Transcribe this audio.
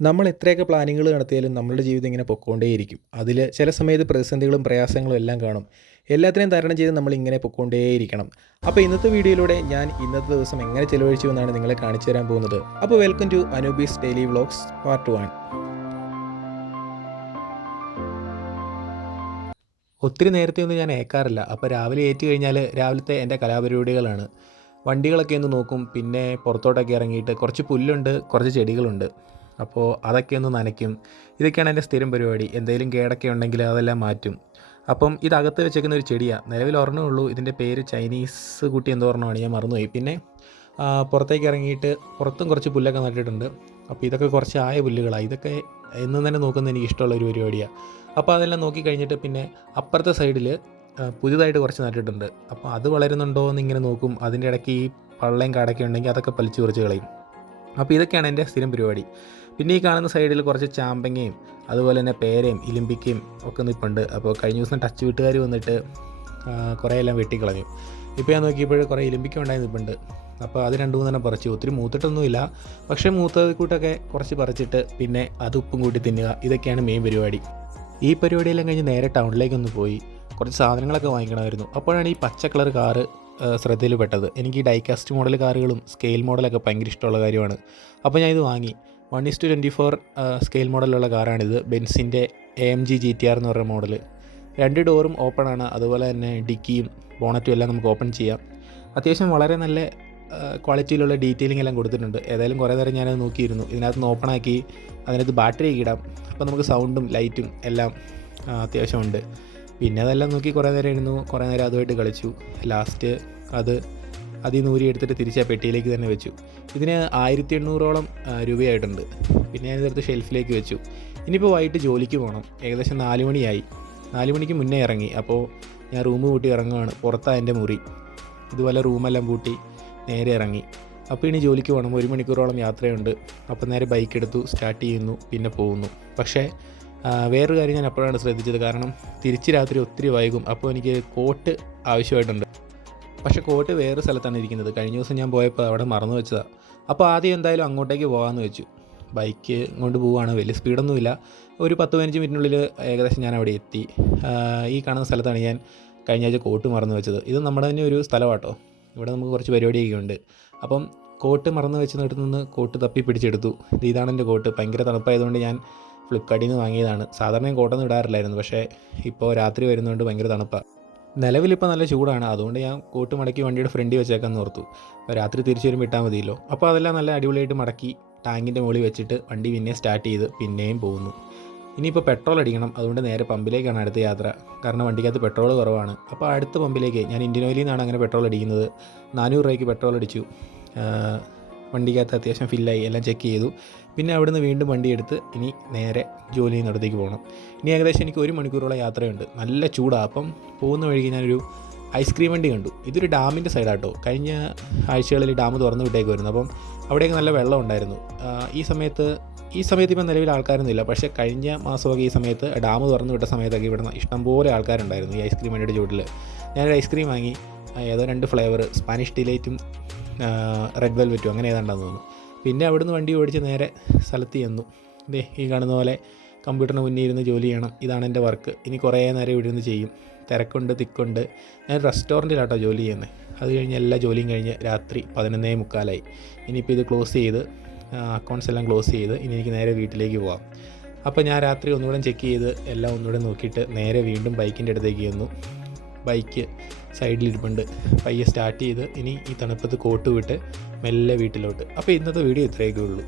നമ്മൾ എത്രയൊക്കെ പ്ലാനിങ്ങൾ നടത്തിയാലും നമ്മളുടെ ജീവിതം ഇങ്ങനെ പൊക്കോണ്ടേയിരിക്കും. അതിൽ ചില സമയത്ത് പ്രതിസന്ധികളും പ്രയാസങ്ങളും എല്ലാം കാണും. എല്ലാത്തിനെയും തരണം ചെയ്ത് നമ്മൾ ഇങ്ങനെ പൊക്കോണ്ടേയിരിക്കണം. അപ്പോൾ ഇന്നത്തെ വീഡിയോയിലൂടെ ഞാൻ ഇന്നത്തെ ദിവസം എങ്ങനെ ചിലവഴിച്ചു എന്നാണ് നിങ്ങളെ കാണിച്ചു തരാൻ പോകുന്നത്. അപ്പോൾ welcome to Anubees daily vlogs part one ഒത്തിരി നേരത്തെ ഒന്നും ഞാൻ ഏക്കാറില്ല. അപ്പോൾ രാവിലെ ഏറ്റു കഴിഞ്ഞാൽ രാവിലത്തെ എന്റെ കലാപരിപാടികളാണ്. വണ്ടികളൊക്കെ ഒന്ന് നോക്കും. പിന്നെ പുറത്തോട്ടൊക്കെ ഇറങ്ങിയിട്ട് കുറച്ച് പുല്ലുണ്ട് കുറച്ച് ചെടികളുണ്ട്. അപ്പോൾ അതൊക്കെ ഒന്ന് നനയ്ക്കും. ഇതൊക്കെയാണ് എന്റെ സ്ഥിരം പരിപാടി. എന്തെങ്കിലും കേടൊക്കെ ഉണ്ടെങ്കിൽ അതെല്ലാം മാറ്റും. അപ്പം ഇതകത്ത് വെച്ചേക്കുന്ന ഒരു ചെടിയാണ് നിലവിൽ ഉള്ളൂ. ഇതിന്റെ പേര് ചൈനീസ് കുട്ടി എന്തോ ഒരെണ്ണമാണ്. ഞാൻ മറന്നുപോയി. പിന്നെ പുറത്തേക്ക് ഇറങ്ങിയിട്ട് പുറത്തും കുറച്ച് പുല്ലൊക്കെ നട്ടിട്ടുണ്ട്. അപ്പോൾ ഇതൊക്കെ കുറച്ച് ആയ പുല്ലുകളാണ് ഇതൊക്കെ എന്നും തന്നെ നോക്കുന്നത് എനിക്ക് ഇഷ്ടമുള്ള ഒരു പരിപാടിയാണ് അപ്പോൾ അതെല്ലാം നോക്കി കഴിഞ്ഞിട്ട് പിന്നെ അപ്പുറത്തെ സൈഡിൽ പുതിയതായിട്ട് കുറച്ച് നട്ടിട്ടുണ്ട്. അപ്പോൾ അത് വളരുന്നുണ്ടോ എന്ന് ഇങ്ങനെ നോക്കും. അതിന്റെ ഇടയ്ക്ക് ഈ പള്ളയും കാടൊക്കെ ഉണ്ടെങ്കിൽ അതൊക്കെ പലിച്ചു കുറച്ച് കളയും. അപ്പോൾ ഇതൊക്കെയാണ് എന്റെ സ്ഥിരം പരിപാടി. പിന്നെ ഈ കാണുന്ന സൈഡിൽ കുറച്ച് ചാമ്പങ്ങയും അതുപോലെ തന്നെ പേരയും ഇലിമ്പിക്കയും ഒക്കെ നിൽപ്പുണ്ട് അപ്പോൾ കഴിഞ്ഞ ദിവസം ടച്ച് വീട്ടുകാർ വന്നിട്ട് കുറേ എല്ലാം വെട്ടിക്കളഞ്ഞു. ഇപ്പോൾ ഞാൻ നോക്കിയപ്പോൾ കുറേ ഇലിമ്പിക്ക ഉണ്ടായി നിൽപ്പുണ്ട് അപ്പോൾ അത് രണ്ട് മൂന്നെണ്ണം പറിച്ചു. ഒത്തിരി മൂത്തിട്ടൊന്നുമില്ല. പക്ഷേ മൂത്തത് കൂട്ടൊക്കെ കുറച്ച് പറിച്ചിട്ട് പിന്നെ അത് ഉപ്പും കൂട്ടി തിന്നുക ഇതൊക്കെയാണ് മെയിൻ പരിപാടി. ഈ പരിപാടിയെല്ലാം കഴിഞ്ഞ് നേരെ ടൗണിലേക്കൊന്ന് പോയി. കുറച്ച് സാധനങ്ങളൊക്കെ വാങ്ങിക്കണമായിരുന്നു. അപ്പോഴാണ് ഈ പച്ച കളർ കാറ് ശ്രദ്ധയിൽ പെട്ടത് എനിക്ക് ഡൈകാസ്റ്റ് മോഡൽ കാറുകളും സ്കെയിൽ മോഡലൊക്കെ ഭയങ്കര ഇഷ്ടമുള്ള കാര്യമാണ്. അപ്പോൾ ഞാൻ ഇത് വാങ്ങി. One is to twenty four scale മോഡലുള്ള കാറാണിത്. ബെൻസിന്റെ A M G G T R എന്ന് പറയുന്ന മോഡൽ രണ്ട് ഡോറും ഓപ്പൺ ആണ് അതുപോലെ തന്നെ ഡിക്കിയും ബോണറ്റും എല്ലാം നമുക്ക് ഓപ്പൺ ചെയ്യാം. അത്യാവശ്യം വളരെ നല്ല ക്വാളിറ്റിയിലുള്ള ഡീറ്റെയിലിംഗ് എല്ലാം കൊടുത്തിട്ടുണ്ട്. ഏതായാലും കുറേ നേരം ഞാനത് നോക്കിയിരുന്നു. ഇതിനകത്ത് നിന്ന് ഓപ്പൺ ആക്കി അതിനകത്ത് ബാറ്ററി ഇടാം. അപ്പോൾ നമുക്ക് സൗണ്ടും ലൈറ്റും എല്ലാം അത്യാവശ്യമുണ്ട്. പിന്നെ അതെല്ലാം നോക്കി കുറേ നേരം ഇരുന്നു. കുറേ നേരം അതുമായിട്ട് കളിച്ചു. ലാസ്റ്റ് അത് അതിൽ ഊരി എടുത്തിട്ട് തിരിച്ച് ആ പെട്ടിയിലേക്ക് തന്നെ വെച്ചു. ഇതിന് ആയിരത്തി എണ്ണൂറോളം രൂപയായിട്ടുണ്ട്. പിന്നെ ഞാൻ ഇതെടുത്ത് ഷെൽഫിലേക്ക് വെച്ചു. ഇനിയിപ്പോൾ വൈകിട്ട് ജോലിക്ക് പോകണം ഏകദേശം നാല് മണിയായി. നാല് മണിക്ക് മുന്നേ ഇറങ്ങി. അപ്പോൾ ഞാൻ റൂം കൂട്ടി ഇറങ്ങുകയാണ് പുറത്താണ് എന്റെ മുറി. ഇതുപോലെ റൂമെല്ലാം കൂട്ടി നേരെ ഇറങ്ങി. അപ്പോൾ ഇനി ജോലിക്ക് പോകണം ഒരു മണിക്കൂറോളം യാത്രയുണ്ട്. അപ്പോൾ നേരെ ബൈക്ക് എടുത്തു സ്റ്റാർട്ട് ചെയ്യുന്നു പിന്നെ പോകുന്നു. പക്ഷേ വേറൊരു കാര്യം ഞാൻ അപ്പോഴാണ് ശ്രദ്ധിച്ചത്. കാരണം തിരിച്ച് രാത്രി ഒത്തിരി വൈകും. അപ്പോൾ എനിക്ക് കോട്ട് ആവശ്യമായിട്ടുണ്ട്. പക്ഷേ കോട്ട് വേറെ സ്ഥലത്താണ് ഇരിക്കുന്നത്. കഴിഞ്ഞ ദിവസം ഞാൻ പോയപ്പോൾ അവിടെ മറന്നു വെച്ചതാണ് അപ്പോൾ ആദ്യം എന്തായാലും അങ്ങോട്ടേക്ക് പോകാമെന്ന് വെച്ചു. ബൈക്ക് കൊണ്ട് പോവുകയാണ്. വലിയ സ്പീഡൊന്നുമില്ല. ഒരു പത്ത് പതിനഞ്ച് മിനിറ്റിനുള്ളിൽ ഏകദേശം ഞാൻ അവിടെ എത്തി. ഈ കാണുന്ന സ്ഥലത്താണ് ഞാൻ കഴിഞ്ഞ ആഴ്ച കോട്ട് മറന്നു വെച്ചത്. ഇത് നമ്മുടെ തന്നെ ഒരു സ്ഥലമാട്ടോ. ഇവിടെ നമുക്ക് കുറച്ച് പരിപാടിയൊക്കെ ഉണ്ട്. അപ്പം കോട്ട് മറന്നു വെച്ച് കോട്ട് തപ്പി പിടിച്ചെടുത്തു. ഇത് ഇതാണ് എന്റെ കോട്ട്. ഭയങ്കര തണുപ്പായതുകൊണ്ട് ഞാൻ ഫ്ലിപ്കാർട്ടിൽ നിന്ന് വാങ്ങിയതാണ്. സാധാരണ കോട്ടൺ ഇടാറില്ലായിരുന്നു. പക്ഷേ ഇപ്പോൾ രാത്രി വരുന്നതുകൊണ്ട് ഭയങ്കര തണുപ്പാണ് നിലവിലിപ്പോൾ നല്ല ചൂടാണ്. അതുകൊണ്ട് ഞാൻ കോട്ട് മടക്കി വണ്ടിയുടെ ഫ്രണ്ടിൽ വെച്ചേക്കാന്ന് ഓർത്തു. രാത്രി തിരിച്ചു വരുമ്പോൾ ഇട്ടാൽ മതിയല്ലോ. അപ്പോൾ അതെല്ലാം നല്ല അടിപൊളിയായിട്ട് മടക്കി ടാങ്കിന്റെ മുകളിൽ വെച്ചിട്ട് വണ്ടി പിന്നെ സ്റ്റാർട്ട് ചെയ്ത് പിന്നെയും പോകുന്നു. ഇനിയിപ്പോൾ പെട്രോൾ അടിക്കണം. അതുകൊണ്ട് നേരെ പമ്പിലേക്കാണ് അടുത്ത യാത്ര. കാരണം വണ്ടിക്കകത്ത് പെട്രോൾ കുറവാണ്. അപ്പോൾ അടുത്ത പമ്പിലേക്ക് ഞാൻ ഇന്ത്യൻ ഓയിലിൽ നിന്നാണ് അങ്ങനെ പെട്രോൾ അടിക്കുന്നത്. നാനൂറ് രൂപയ്ക്ക് പെട്രോൾ അടിച്ചു. വണ്ടിക്കകത്ത് അത്യാവശ്യം ഫില്ലായി എല്ലാം ചെക്ക് ചെയ്തു. പിന്നെ അവിടുന്ന് വീണ്ടും വണ്ടി എടുത്ത് ഇനി നേരെ ജോലി ചെയ്യുന്നിടത്തേക്ക് പോകണം. ഇനി ഏകദേശം എനിക്ക് ഒരു മണിക്കൂറോളം യാത്രയുണ്ട്. നല്ല ചൂടാണ് അപ്പം പോകുന്ന വഴിക്ക് ഞാനൊരു ഐസ്ക്രീം വണ്ടി കണ്ടു. ഇതൊരു ഡാമിന്റെ സൈഡാട്ടോ കഴിഞ്ഞ ആഴ്ചകളിൽ ഡാം തുറന്നു വിട്ടേക്കുമായിരുന്നു അപ്പം അവിടെയൊക്കെ നല്ല വെള്ളം ഉണ്ടായിരുന്നു. ഈ സമയത്ത് ഈ സമയത്ത് ഇപ്പം നിലവിൽ ആൾക്കാരൊന്നുമില്ല പക്ഷേ കഴിഞ്ഞ മാസമൊക്കെ ഈ സമയത്ത് ഡാം തുറന്നു വിട്ട സമയത്തൊക്കെ ഇവിടെ ഇഷ്ടംപോലെ ആൾക്കാരുണ്ടായിരുന്നു ഈ ഐസ്ക്രീം വണ്ടിയുടെ ചൂട്ടിൽ ഞാനൊരു ഐസ്ക്രീം വാങ്ങി. ഏതോ രണ്ട് ഫ്ലേവർ സ്പാനിഷ് ഡിലൈറ്റും റെഡ് വെൽവെറ്റും അങ്ങനെ ഏതാണ്ടെന്ന് തോന്നുന്നു. പിന്നെ അവിടുന്ന് വണ്ടി ഓടിച്ച് നേരെ സ്ഥലത്ത് ചെന്നു. ദേ ഈ കാണുന്ന പോലെ കമ്പ്യൂട്ടറിന് മുന്നിൽ ഇരുന്ന് ജോലി ചെയ്യണം. ഇതാണ് എന്റെ വർക്ക്. ഇനി കുറേ നേരം ഇവിടെ ഇരുന്ന് ചെയ്യും. തിരക്കുണ്ട് തിക്കുണ്ട്. ഞാൻ റെസ്റ്റോറന്റിലാട്ടോ ജോലി ചെയ്യുന്നത്. അത് കഴിഞ്ഞ് എല്ലാ ജോലിയും കഴിഞ്ഞ് രാത്രി പതിനൊന്നേ മുക്കാലായി. ഇനിയിപ്പോൾ ഇത് ക്ലോസ് ചെയ്ത് അക്കൗണ്ട്സ് എല്ലാം ക്ലോസ് ചെയ്ത് ഇനി എനിക്ക് നേരെ വീട്ടിലേക്ക് പോകാം അപ്പോൾ ഞാൻ രാത്രി ഒന്നുകൂടെ ചെക്ക് ചെയ്ത് എല്ലാം ഒന്നുകൂടെ നോക്കിയിട്ട് നേരെ വീണ്ടും ബൈക്കിന്റെ അടുത്തേക്ക് ചെന്നു. ബൈക്ക് സൈഡിലിരിപ്പുണ്ട്. പയ്യെ സ്റ്റാർട്ട് ചെയ്ത് ഇനി ഈ തണുപ്പത്ത് കോട്ട് വിട്ട് മെല്ലെ വീട്ടിലോട്ട്. അപ്പോൾ ഇന്നത്തെ വീഡിയോ ഇത്രയൊക്കെ ഉള്ളൂ